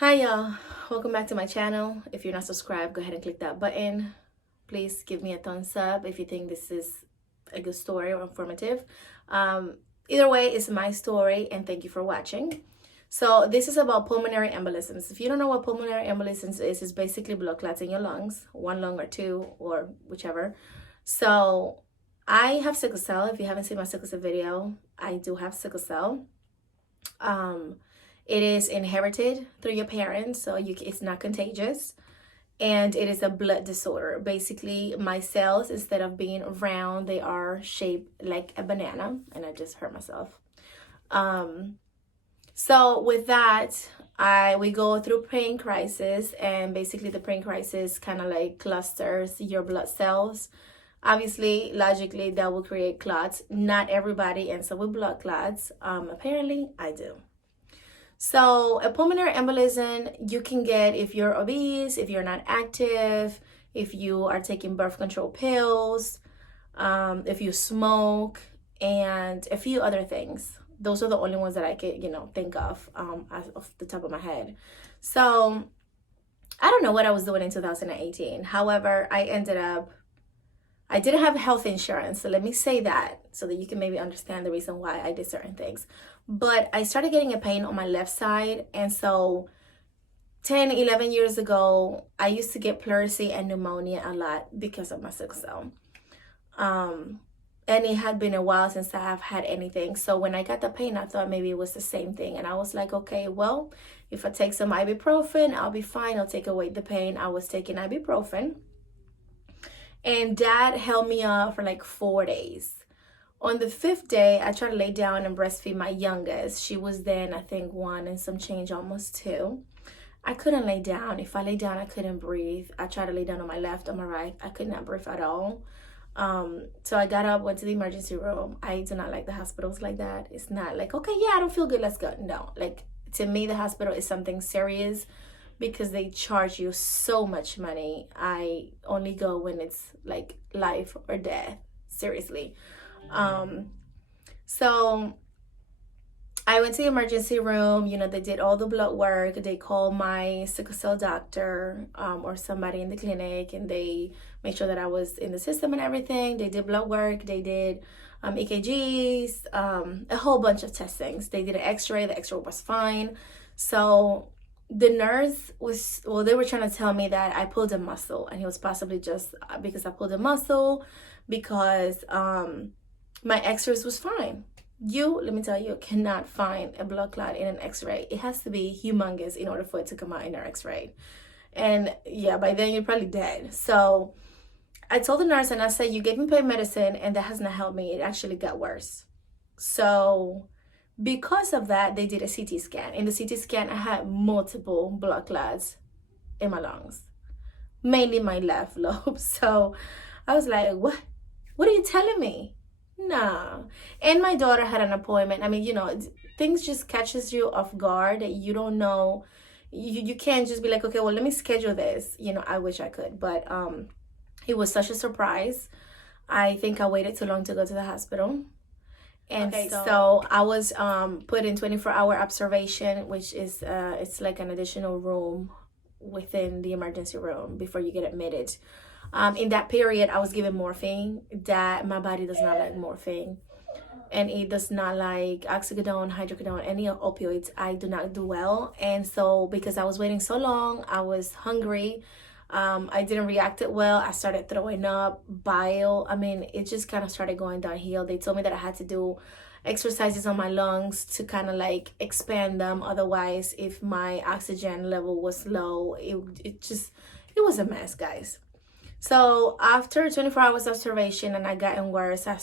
Hi y'all, welcome back to my channel. If you're not subscribed, go ahead and click that button. Please give me a thumbs up if you think this is a good story or informative. Either way, it's my story and thank you for watching. So this is about pulmonary embolisms. If you don't know what pulmonary embolisms is, it's basically blood clots in your lungs, one lung or two or whichever. So I have sickle cell. If you haven't seen my sickle cell video, I do have sickle cell. It is inherited through your parents, so it's not contagious, and it is a blood disorder. Basically, my cells, instead of being round, they are shaped like a banana, and I just hurt myself. So with that, we go through pain crisis, and basically the pain crisis kind of like clusters your blood cells. Obviously, logically, that will create clots. Not everybody ends up with blood clots. Apparently, I do. So a pulmonary embolism you can get if you're obese, if you're not active, if you are taking birth control pills, if you smoke, and a few other things. Those are the only ones that I could, think of off the top of my head. So I don't know what I was doing in 2018. However, I didn't have health insurance. So let me say that so that you can maybe understand the reason why I did certain things. But I started getting a pain on my left side. And so 10, 11 years ago, I used to get pleurisy and pneumonia a lot because of my sickle cell. And it had been a while since I have had anything. So when I got the pain, I thought maybe it was the same thing. And I was like, okay, well, if I take some ibuprofen, I'll be fine. I'll take away the pain. I was taking ibuprofen. And Dad held me up for like 4 days. On the fifth day, I tried to lay down and breastfeed my youngest. She was then, I think, 1 and some change, almost 2. I couldn't lay down. If I lay down, I couldn't breathe. I tried to lay down on my left, on my right. I could not breathe at all. So I got up, went to the emergency room. I do not like the hospitals like that. It's not like, okay, yeah, I don't feel good, let's go. No, like, to me, the hospital is something serious because they charge you so much money. I only go when it's like life or death, seriously. So I went to the emergency room. They did all the blood work. They called my sickle cell doctor or somebody in the clinic, and they made sure that I was in the system and everything. They did blood work. They did EKGs, a whole bunch of testings. They did an x-ray. The x-ray was fine. So the nurse they were trying to tell me that I pulled a muscle, and it was possibly just because I pulled a muscle because my x-rays was fine. Let me tell you, cannot find a blood clot in an x-ray. It has to be humongous in order for it to come out in an x-ray. And yeah, by then you're probably dead. So I told the nurse, and I said, you gave me pain medicine and that has not helped me. It actually got worse. So because of that, they did a CT scan. In the CT scan, I had multiple blood clots in my lungs, mainly my left lobe. So I was like, what are you telling me? Nah. And my daughter had an appointment. I mean, things just catches you off guard that you don't know. You can't just be like, okay, well, let me schedule this. I wish I could, but it was such a surprise. I think I waited too long to go to the hospital. And okay, so I was put in 24-hour observation, which is it's like an additional room within the emergency room before you get admitted. In that period, I was given morphine. That my body does not like morphine, and it does not like oxycodone, hydrocodone, any opioids. I do not do well, and so because I was waiting so long, I was hungry. I didn't react it well. I started throwing up, bile. I mean, it just kind of started going downhill. They told me that I had to do exercises on my lungs to kind of like expand them. Otherwise, if my oxygen level was low, it was a mess, guys. So after 24 hours observation and I gotten worse, I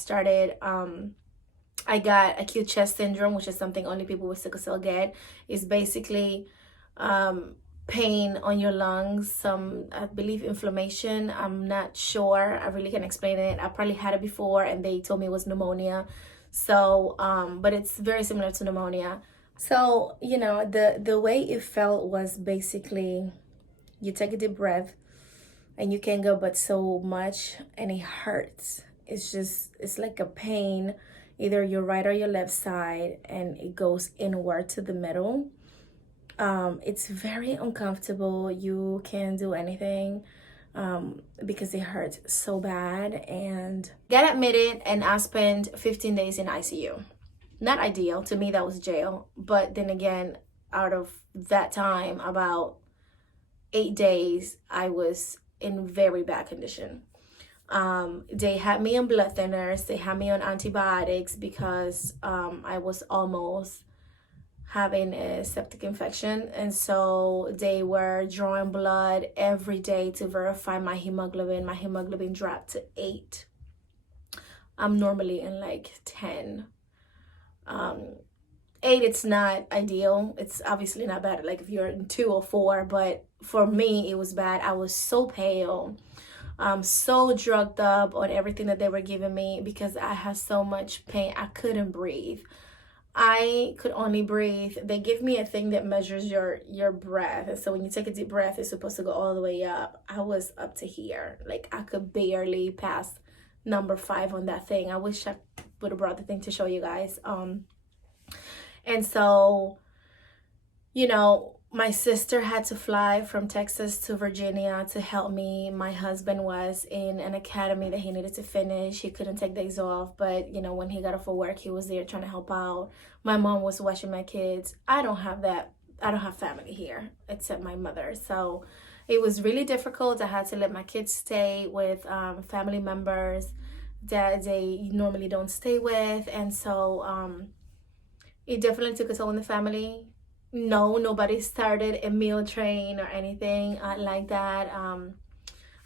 got acute chest syndrome, which is something only people with sickle cell get. It's basically pain on your lungs, some, I believe, inflammation. I'm not sure. I really can't explain it. I probably had it before and they told me it was pneumonia. So, but it's very similar to pneumonia. So, the way it felt was basically you take a deep breath, and you can't go but so much, and it hurts. It's like a pain, either your right or your left side, and it goes inward to the middle. It's very uncomfortable. You can't do anything because it hurts so bad. And got admitted, and I spent 15 days in ICU. Not ideal. To me, that was jail. But then again, out of that time, about 8 days, I was in very bad condition. They had me on blood thinners. They had me on antibiotics because I was almost having a septic infection, and so they were drawing blood every day to verify my hemoglobin. My hemoglobin dropped to 8. I'm normally in like 10. 8, it's not ideal. It's obviously not bad like if you're in 2 or 4, but for me it was bad. I was so pale, so drugged up on everything that they were giving me because I had so much pain. I couldn't breathe. I could only breathe. They give me a thing that measures your breath. And so when you take a deep breath, it's supposed to go all the way up. I was up to here. Like I could barely pass number 5 on that thing. I wish I would have brought the thing to show you guys. And so, you know, my sister had to fly from Texas to Virginia to help me. My husband was in an academy that he needed to finish. He couldn't take days off, but you know, when he got off of work, he was there trying to help out. My mom was watching my kids. I don't have that. I don't have family here except my mother. So it was really difficult. I had to let my kids stay with family members that they normally don't stay with. And so it definitely took a toll on the family. No, nobody started a meal train or anything like that.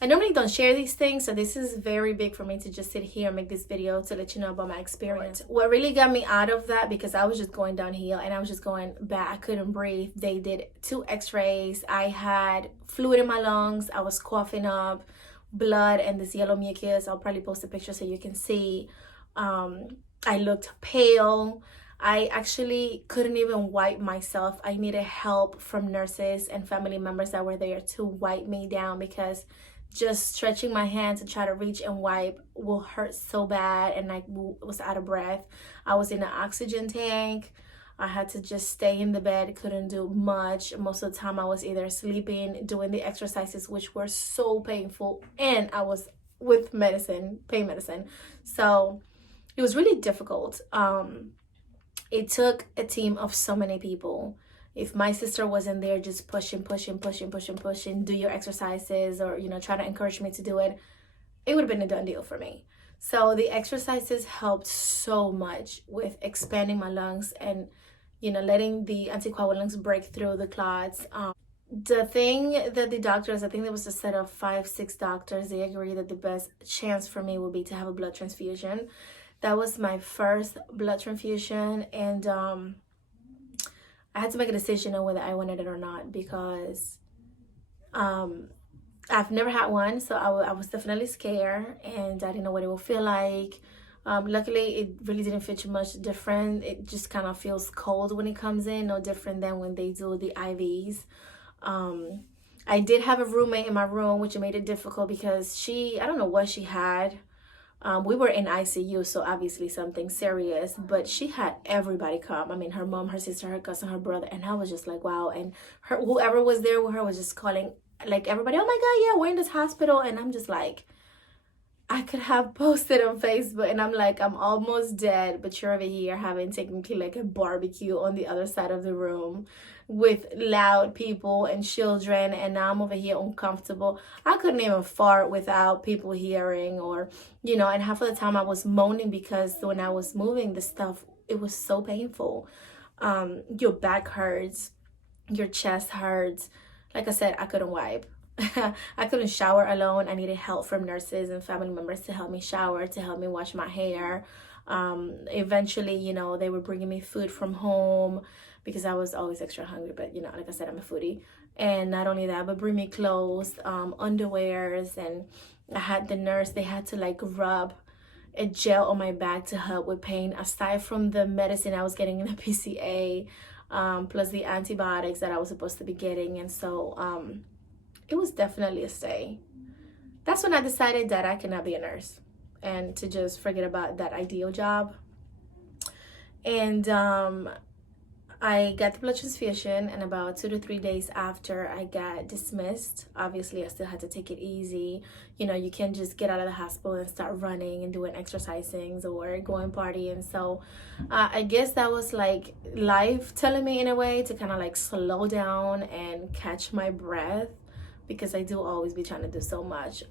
I normally don't share these things, so this is very big for me to just sit here and make this video to let you know about my experience. What really got me out of that, because I was just going downhill and I was just going bad. I couldn't breathe. They did 2 x-rays. I had fluid in my lungs. I was coughing up blood and this yellow mucus. I'll probably post a picture so you can see. I looked pale. I actually couldn't even wipe myself. I needed help from nurses and family members that were there to wipe me down because just stretching my hand to try to reach and wipe will hurt so bad, and I was out of breath. I was in an oxygen tank. I had to just stay in the bed, couldn't do much. Most of the time I was either sleeping, doing the exercises, which were so painful, and I was with medicine, pain medicine. So it was really difficult. It took a team of so many people. If my sister wasn't there just pushing, do your exercises, or, you know, try to encourage me to do it, it would have been a done deal for me. So the exercises helped so much with expanding my lungs and, you know, letting the anticoagulants break through the clots. The thing that the doctors, I think there was a set of 5-6 doctors, they agreed that the best chance for me would be to have a blood transfusion. That was my first blood transfusion, and I had to make a decision on whether I wanted it or not, because I've never had one, so I was definitely scared, and I didn't know what it would feel like. Luckily, it really didn't feel too much different. It just kind of feels cold when it comes in, no different than when they do the IVs. I did have a roommate in my room, which made it difficult because I don't know what she had. We were in ICU, so obviously something serious, but she had everybody come. I mean, her mom, her sister, her cousin, her brother, and I was just like, wow. And whoever was there with her was just calling like everybody, oh my God, yeah, we're in this hospital. And I'm just like, I could have posted on Facebook, and I'm like, I'm almost dead, but you're over here having technically like a barbecue on the other side of the room with loud people and children, and now I'm over here uncomfortable. I couldn't even fart without people hearing, or, you know, and half of the time I was moaning because when I was moving the stuff, it was so painful. Your back hurts, your chest hurts. Like I said, I couldn't wipe. I couldn't shower alone. I needed help from nurses and family members to help me shower, to help me wash my hair. Eventually, you know, they were bringing me food from home because I was always extra hungry. But, you know, like I said, I'm a foodie. And not only that, but bring me clothes, underwears. And I had the nurse, they had to like rub a gel on my back to help with pain, aside from the medicine I was getting in the PCA, plus the antibiotics that I was supposed to be getting. And so it was definitely a stay. That's when I decided that I cannot be a nurse and to just forget about that ideal job. And I got the blood transfusion, and about 2 to 3 days after, I got dismissed. Obviously, I still had to take it easy. You know, you can't just get out of the hospital and start running and doing exercisings or going partying. So I guess that was like life telling me in a way to kind of like slow down and catch my breath, because I do always be trying to do so much.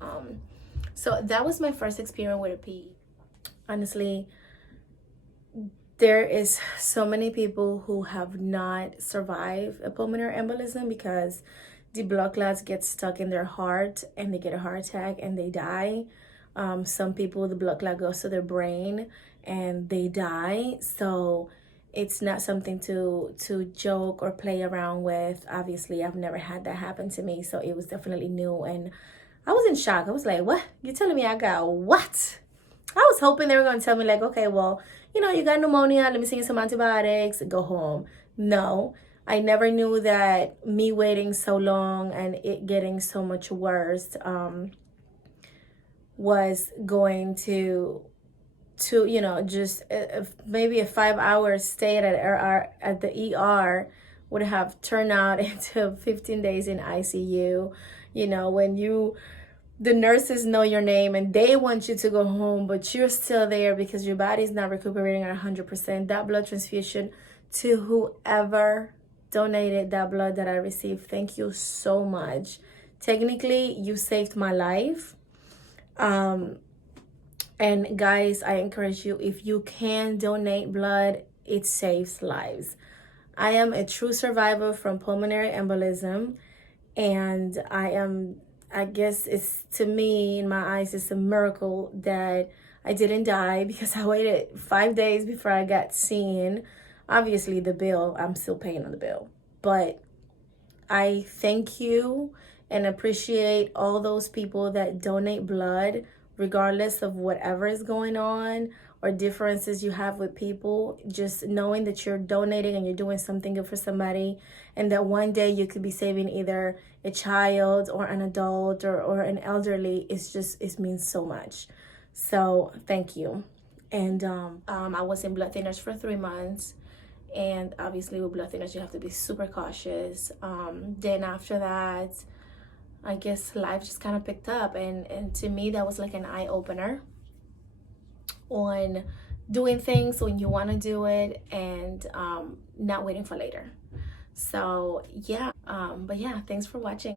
So that was my first experience with a PE. Honestly, there is so many people who have not survived a pulmonary embolism because the blood clots get stuck in their heart and they get a heart attack and they die. Some people, the blood clot goes to their brain and they die. So it's not something to joke or play around with. Obviously, I've never had that happen to me, so it was definitely new, and I was in shock. I was like, what? You telling me I got what? I was hoping they were going to tell me, like, okay, well, you know, you got pneumonia, let me send you some antibiotics, go home. No, I never knew that me waiting so long and it getting so much worse was going to you know, just maybe a 5-hour stay at the ER would have turned out into 15 days in ICU. You know, when the nurses know your name and they want you to go home, but you're still there because your body's not recuperating at 100%. That blood transfusion, to whoever donated that blood that I received, thank you so much. Technically, you saved my life. And guys, I encourage you, if you can donate blood, it saves lives. I am a true survivor from pulmonary embolism, and I guess it's, to me, in my eyes, it's a miracle that I didn't die, because I waited 5 days before I got seen. Obviously, the bill, I'm still paying on the bill. But I thank you and appreciate all those people that donate blood, regardless of whatever is going on or differences you have with people. Just knowing that you're donating and you're doing something good for somebody, and that one day you could be saving either a child or an adult or an elderly, it means so much. So thank you. And I was in blood thinners for 3 months, and obviously with blood thinners you have to be super cautious. Then after that, I guess life just kind of picked up, and to me that was like an eye-opener on doing things when you want to do it, and not waiting for later. So yeah, but yeah, thanks for watching.